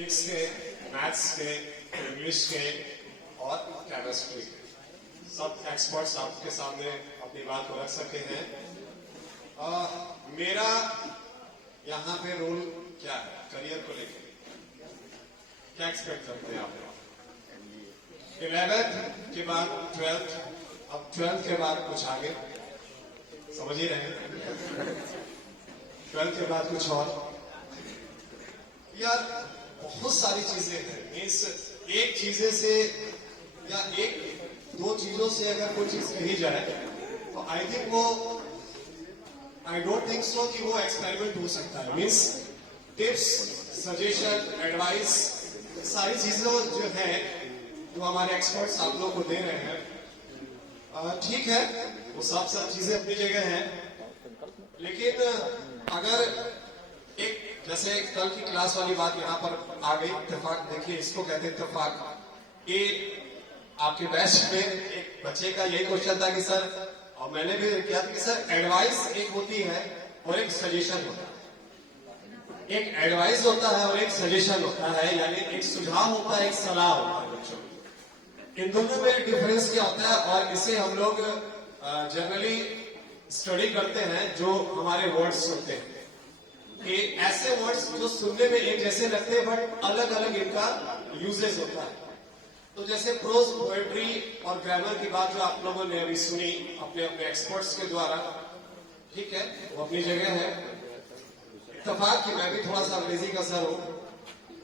Physics के, maths के, English के और केमिस्ट्री के सब एक्सपर्ट्स आपके सामने अपनी बात को रख सके हैं। मेरा यहाँ पे रोल क्या है करियर को लेकर, क्या एक्सपेक्ट करते हैं आप? 11th के बाद 12th, अब 12th के बाद कुछ आगे समझ ही रहे हैं। 12th के बाद कुछ और यार बहुत सारी चीजें हैं। इस एक चीजें से या एक दो चीजों से अगर कोई चीज कही जाए तो आई थिंक वो आई डोंट थिंक सो कि वो एक्सपेरिमेंट हो सकता है। मीन्स टिप्स, सजेशन, एडवाइस, सारी चीजें जो है जो हमारे एक्सपर्ट्स आप लोग को दे रहे हैं, ठीक है, वो सब चीजें अपनी जगह हैं। लेकिन अगर एक जैसे कल की क्लास वाली बात यहाँ पर आ गई, इत्तेफाक, देखिए इसको कहते हैं इत्तेफाक। ये आपके बैच में एक बच्चे का यही क्वेश्चन था कि सर, और मैंने भी किया था कि सर एडवाइस एक होती है और एक सजेशन होता है। एक एडवाइस होता है और एक सजेशन होता है, यानी एक सुझाव होता है, एक सलाह होता है बच्चों। इन दोनों में डिफरेंस क्या होता है? और इसे हम लोग जनरली स्टडी करते हैं जो हमारे वर्ड्स होते हैं, कि ऐसे वर्ड्स जो सुनने में एक जैसे लगते हैं बट अलग अलग इनका यूजेस होता है। तो जैसे प्रोज, पोएट्री और ग्रामर की बात जो आप लोगों ने अभी सुनी अपने अपने एक्सपर्ट्स के द्वारा, ठीक है, वो अपनी जगह है। इत्तेफाक कि मैं भी थोड़ा सा अंग्रेजी का सर हूं,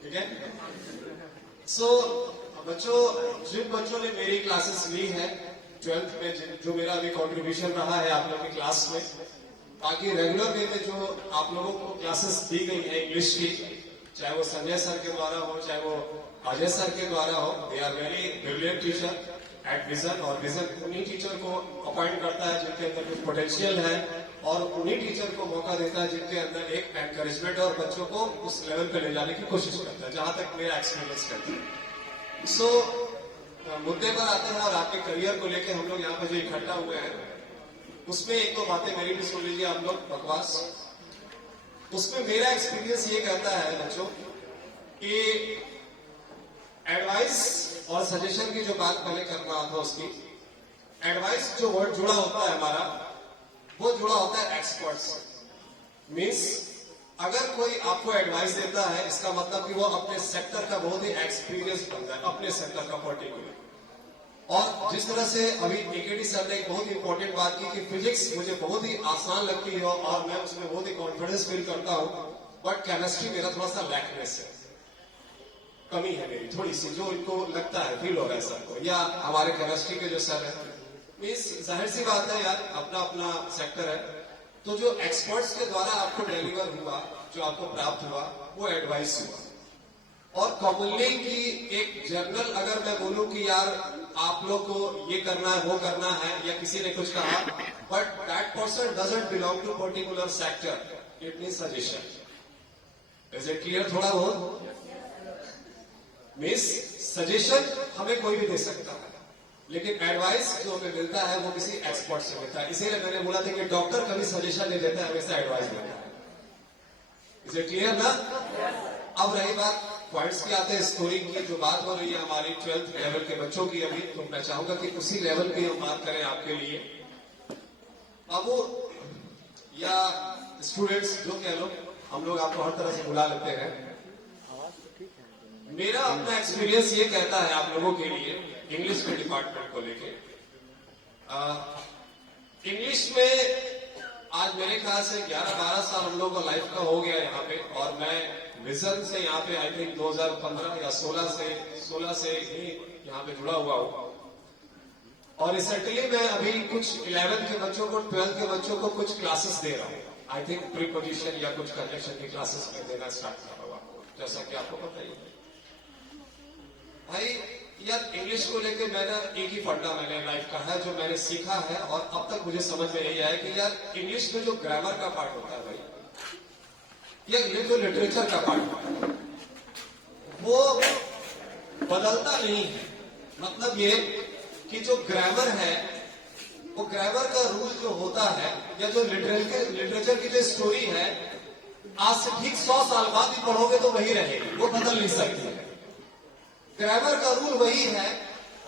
ठीक है। सो बच्चों, जिन बच्चों ने मेरी क्लासेस ली है 12th में, जो मेरा अभी कॉन्ट्रीब्यूशन रहा है आप लोगों की क्लास में, बाकी रेगुलर वे में जो आप लोगों को क्लासेस दी गई है इंग्लिश की, चाहे वो संजय सर के द्वारा हो, चाहे वो अजय सर के द्वारा हो, they are very brilliant teacher at Vision. और विजन उन्हीं टीचर को अपॉइंट करता है जिनके अंदर कुछ पोटेंशियल है, और उन्हीं टीचर को मौका देता है जिनके अंदर एक एनकरेजमेंट और बच्चों को उस लेवल पे ले जाने की कोशिश करता है, जहां तक मेरा एक्सपीरियंस करता है। सो मुद्दे पर आते हैं और आपके करियर को लेकर हम लोग यहाँ पे जो इकट्ठा हुए हैं, उसमें एक दो बातें मेरी भी सुन लीजिए आप लोग, बकवास। उसमें मेरा एक्सपीरियंस ये कहता है बच्चों कि एडवाइस और सजेशन की जो बात पहले कर रहा था, उसकी एडवाइस जो वर्ड जुड़ा होता है हमारा, वो जुड़ा होता है एक्सपर्ट से। मीन्स अगर कोई आपको एडवाइस देता है, इसका मतलब कि वो अपने सेक्टर का बहुत ही एक्सपीरियंस बनता है, अपने सेक्टर का पर्टिकुलर। और जिस तरह से अभी एकेडी सर ने एक बहुत इंपॉर्टेंट बात की कि फिजिक्स मुझे बहुत ही आसान लगती है और मैं उसमें बहुत ही कॉन्फिडेंस फील करता हूं, बट केमिस्ट्री मेरा थोड़ा सा लैकनेस है, कमी है मेरी थोड़ी सी, जो इनको लगता है, फील हो रहा है सर को, या हमारे केमिस्ट्री के जो सर है। मीन्स जाहिर सी बात है यार, अपना अपना सेक्टर है। तो जो एक्सपर्ट्स के द्वारा आपको डिलीवर हुआ, जो आपको प्राप्त हुआ, वो एडवाइस हुआ। और कॉमनली की एक जनरल अगर मैं बोलूं कि यार आप लोग को ये करना है, वो करना है, या किसी ने कुछ कहा, but that person doesn't belong to particular sector, it mean suggestion. Is it clear? थोड़ा बहुत मीन्स सजेशन हमें कोई भी दे सकता है, लेकिन एडवाइस जो हमें मिलता है वो किसी एक्सपर्ट से मिलता है। इसीलिए मैंने बोला था कि डॉक्टर कभी सजेशन नहीं देता है, हमेशा एडवाइस देता है। इज इट क्लियर ना? अब रही बात पॉइंट्स की, आते हैं स्कोरिंग की। जो बात हो रही है हमारी 12th लेवल के बच्चों की अभी, तो मैं चाहूंगा कि उसी लेवल की हम बात करें आपके लिए। बाबू या स्टूडेंट्स जो कह लो, हम लोग आपको हर तरह से बुला लेते हैं। मेरा अपना एक्सपीरियंस ये कहता है आप लोगों के लिए इंग्लिश के डिपार्टमेंट को लेके। इंग्लिश में आज मेरे ख्याल से 11-12 साल हम लोग का लाइफ का हो गया यहाँ पे, और मैं विजन से यहाँ पे आई थिंक 2015 या 16 से ही यहाँ पे जुड़ा हुआ हूँ। और रिसेंटली मैं अभी कुछ 11th के बच्चों को, 12th के बच्चों को कुछ क्लासेस दे रहा हूँ। आई थिंक प्रीपोजिशन या कुछ कंजक्शन की क्लासेस में देना स्टार्ट कर रहा हूँ, जैसा कि आपको पता ही है। भाई यार इंग्लिश को लेकर मैंने एक ही फंडा मैंने लाइफ का है जो मैंने सीखा है, और अब तक मुझे समझ में यही आया कि यार इंग्लिश में जो ग्रामर का पार्ट होता है भाई, ये जो लिटरेचर का पार्ट होता है, वो बदलता नहीं है। मतलब ये कि जो ग्रामर है, वो ग्रामर का रूल जो होता है, या जो लिटरेचर की जो स्टोरी है, आज से ठीक 100 साल बाद भी पढ़ोगे तो वही रहेगी, वो बदल नहीं सकती है। ग्रामर का रूल वही है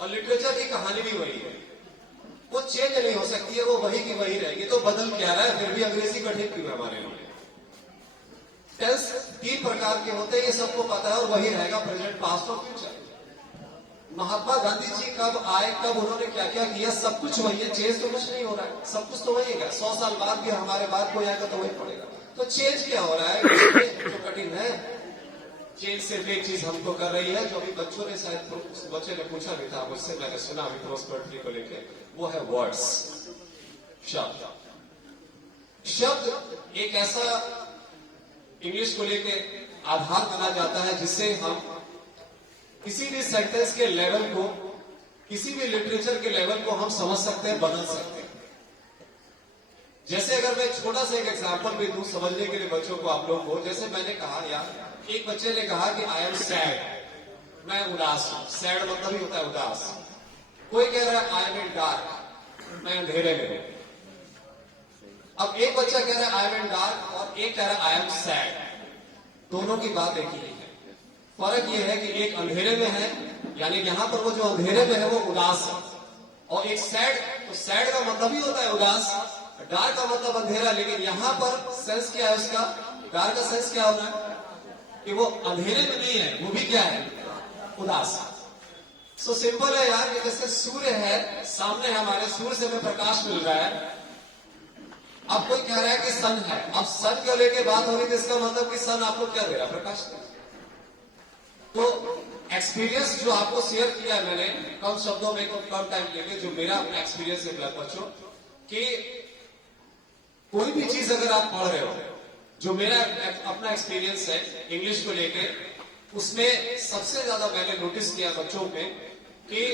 और लिटरेचर की कहानी भी वही है, वो चेंज नहीं हो सकती है, वो वही की वही रहेगी। तो बदल क्या रहा है, फिर भी अंग्रेजी कठिन क्यों है हमारे लिए। टेंस 3 प्रकार के होते हैं, ये सबको पता है, और वही रहेगा प्रेजेंट, पास्ट और फ्यूचर। महात्मा गांधी जी कब आए, कब उन्होंने क्या क्या किया, सब कुछ वही है, चेंज तो कुछ नहीं हो रहा है, सब कुछ तो वही है। 100 साल बाद भी हमारे बाद कोई आएगा तो वही पड़ेगा। तो चेंज क्या हो रहा है, जो कठिन है, चेंज सिर्फ एक चीज हमको कर रही है, जो अभी बच्चों ने शायद बच्चे ने पूछा भी था मुझसे, मैंने सुना अभी प्रोस्पेरिटी को लेकर, वो है वर्ड्स, शब्द। शब्द एक ऐसा इंग्लिश को लेके आधार बना जाता है जिससे हम किसी भी सेंटेंस के लेवल को, किसी भी लिटरेचर के लेवल को हम समझ सकते हैं, बदल सकते हैं। जैसे अगर मैं छोटा सा एक एग्जांपल भी दूं समझने के लिए बच्चों को, आप लोगों को, जैसे मैंने कहा यार, एक बच्चे ने कहा कि आई एम सैड, मैं उदास हूं। सैड मतलब ही होता है उदास। कोई कह रहा है आई एम इन डार्क, मैं अंधेरे में हूं। अब एक बच्चा कह रहा है आई एम इन डार्क और एक कह रहा है आई एम सैड। दोनों की बात एक ही है, फर्क यह है कि एक अंधेरे में है, यानी यहां पर वो जो अंधेरे में है वो उदास है, और एक सैड, तो सैड का मतलब ही होता है उदास, डार्क का मतलब अंधेरा। लेकिन यहां पर सेंस क्या है उसका, डार्क का सेंस क्या होता है कि वो अंधेरे में नहीं है, वो भी क्या है, उदास। सो सिंपल है यार, कि जैसे सूर्य है सामने, हमारे सूर्य से हमें प्रकाश मिल रहा है। अब कोई कह रहा है कि सन है, अब सन को लेके बात हो रही है, तो इसका मतलब कि सन आपको क्या दे रहा है, प्रकाश। तो एक्सपीरियंस जो आपको शेयर किया है मैंने कम शब्दों में, कम टाइम के लिए, जो मेरा अपना एक्सपीरियंस है बच्चों, कि कोई भी चीज अगर आप पढ़ रहे हो, जो मेरा अपना एक्सपीरियंस है इंग्लिश को लेके, उसमें सबसे ज्यादा मैंने नोटिस किया बच्चों में कि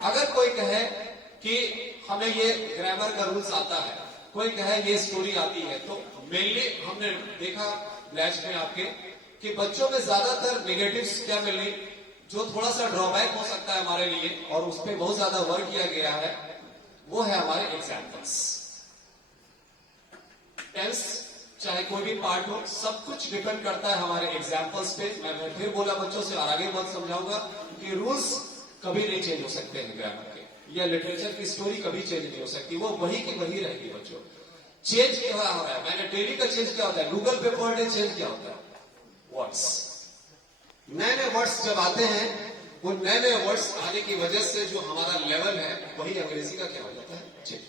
अगर कोई कहे कि हमें ये ग्रामर का रूल्स आता है, कोई कहे ये स्टोरी आती है, तो मेनली हमने देखा बैच में आपके कि बच्चों में ज्यादातर नेगेटिव्स क्या मिली, जो थोड़ा सा ड्रॉबैक हो सकता है हमारे लिए, और उस पर बहुत ज्यादा वर्क किया गया है, वो है हमारे एग्जाम्पल्स। टेंस चाहे कोई भी पार्ट हो, सब कुछ डिपेंड करता है हमारे एग्जाम्पल्स पे। मैं फिर बोला बच्चों से, और आगे बहुत समझाऊंगा कि रूल्स कभी नहीं चेंज हो सकते हैं ग्रामर के, या लिटरेचर की स्टोरी कभी चेंज नहीं हो सकती, वो वही की वही रहेगी बच्चों। चेंज क्या हो रहा है, मैंने डेली का चेंज क्या होता है, गूगल पे पर डे चेंज क्या होता है, वर्ड्स। नए नए वर्ड्स जब आते हैं, वो नए नए वर्ड्स आने की वजह से जो हमारा लेवल है, वही अंग्रेजी का क्या हो जाता है, चेंज।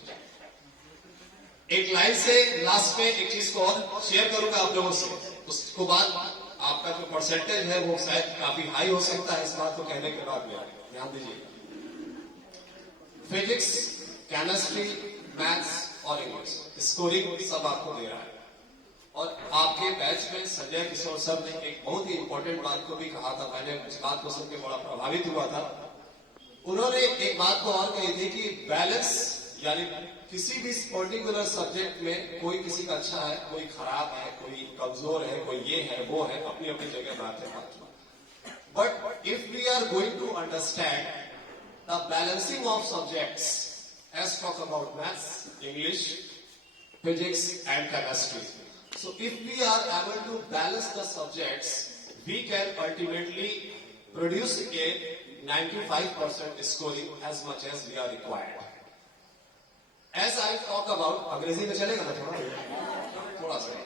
एक लाइन से लास्ट में एक चीज को और शेयर करूंगा आप लोगों से, उसको बाद आपका जो परसेंटेज है वो शायद काफी हाई हो सकता है इस बात को कहने के बाद में। ध्यान दीजिए, फिजिक्स, केमिस्ट्री, मैथ्स और इंग्लिश स्कोरिंग सब आपको दे रहा है। और आपके बैच में संजय किशोर सर ने एक बहुत ही इंपॉर्टेंट बात को भी कहा था, मैंने उस बात को सुन के बड़ा प्रभावित हुआ था। उन्होंने एक बात को और कही थी कि बैलेंस, यानी किसी भी पर्टिकुलर सब्जेक्ट में कोई किसी का अच्छा है, कोई खराब है, कोई कमजोर है, कोई ये है वो है, अपनी अपनी जगह बात है। But if we are going to understand the balancing of subjects, as talk about maths, English, physics and chemistry, so if we are able to balance the subjects, we can ultimately produce a 95% scoring as much as we are required. As I talk about, अंग्रेजी में चलेगा ना थोड़ा सा।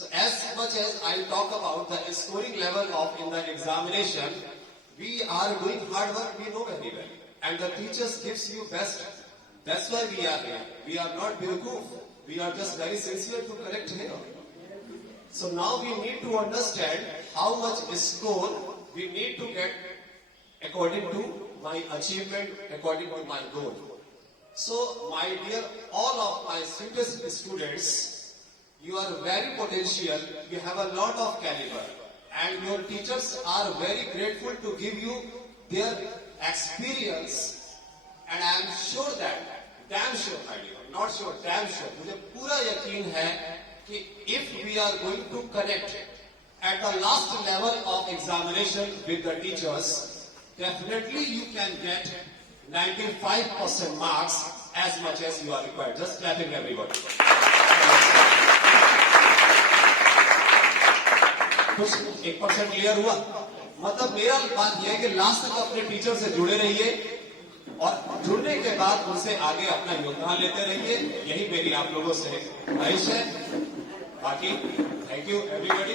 So as much as I talk about the scoring level of in the examination, we are doing hard work, we know very well, and the teachers gives you best. That's why we are here. We are not Bilkuf. We are just very sincere to correct here. So now we need to understand how much score we need to get according to my achievement, according to my goal. So my dear, all of my sweetest students, you are very potential, you have a lot of caliber, and your teachers are very grateful to give you their experience, and I am sure that, damn sure my dear, not sure, damn sure, मुझे पूरा यकीन है कि if we are going to connect at the last level of examination with the teachers, definitely you can get 95% marks as much as you are required. Just clapping everybody. कुछ 1% clear हुआ? मतलब मेरा बात यह है कि लास्ट तक अपने टीचर से जुड़े रहिए और जुड़ने के बाद उनसे आगे अपना योगदान लेते रहिए। यही मेरी आप लोगों से ख्वाहिश है। बाकी थैंक यू एवरीबॉडी।